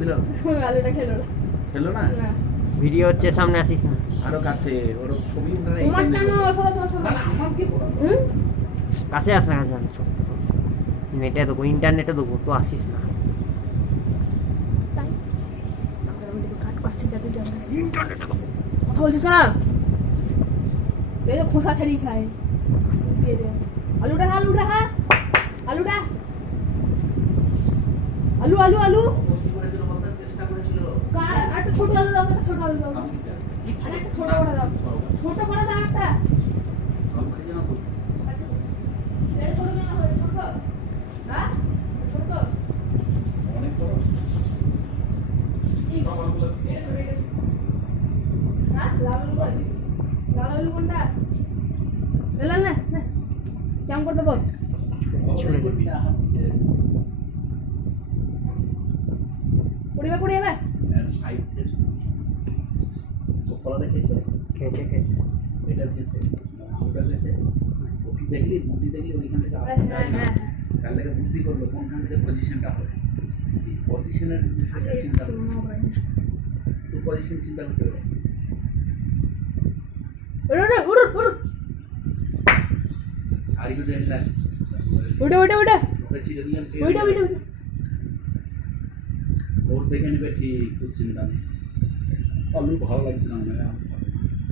দিল আলুটা খেলো না। খেলো না ভিডিও হচ্ছে, সামনে আসিস না। আরো কাছে ওর ছবি তোমার টানো সরো সরো সরো। আমার কি বলা কাছে আস না, কাছে আস। নেটে দেবো, ইন্টারনেটে দেবো, তো আসিস না। তাই আমরা ওদিকে কাট করছে যাতে যাবে ইন্টারনেটে কথা বলছিস না, এই যে খোসা ছাড়ি খায় দিয়ে দে। আলুটা খা, আলুটা খা, আলুটা আলু আলু আলু কি করেছিল বলতে চেষ্টা করেছিল আর একটা ছোট আলু দাও, একটা ছোট আলু দাও, আর একটা ছোট করে দাও, ছোট করে দাও একটা। আমি খেয়ে না তো এটা ছোট না হয় ছোট, হ্যাঁ ছোট তো অনেক বড় এটা ছোট এটা। হ্যাঁ লাল আলু কই, লাল আলু কোনটা? লাল না না কেমন করে দেবো? ছুঁড়ে করবি না হাত দিয়ে পড়িবে পড়িবে সাইড ফেস তো কলা দেখেছে খেয়েছে খেয়েছে। এটা দেখেছে ওটা দেখেছে ওকে দেখলি বুদ্ধি দেখলি ওইখান থেকে আসতে হ্যাঁ হ্যাঁ তার লাগে বুদ্ধি করলো কোনখান থেকে পজিশনটা হবে এই পজিশনের বিষয়টা চিন্তা করবে তো পজিশন চিন্তা করতে হবে ওড় ওড় ওড় আর একটু দেখ না ওড় ওড় ওড় ওকে চিড়ে দিলাম ওড় ওড় ওর দেখে নেবে ঠিক তোর চিন্তা নেই আলু ভালো লাগছে না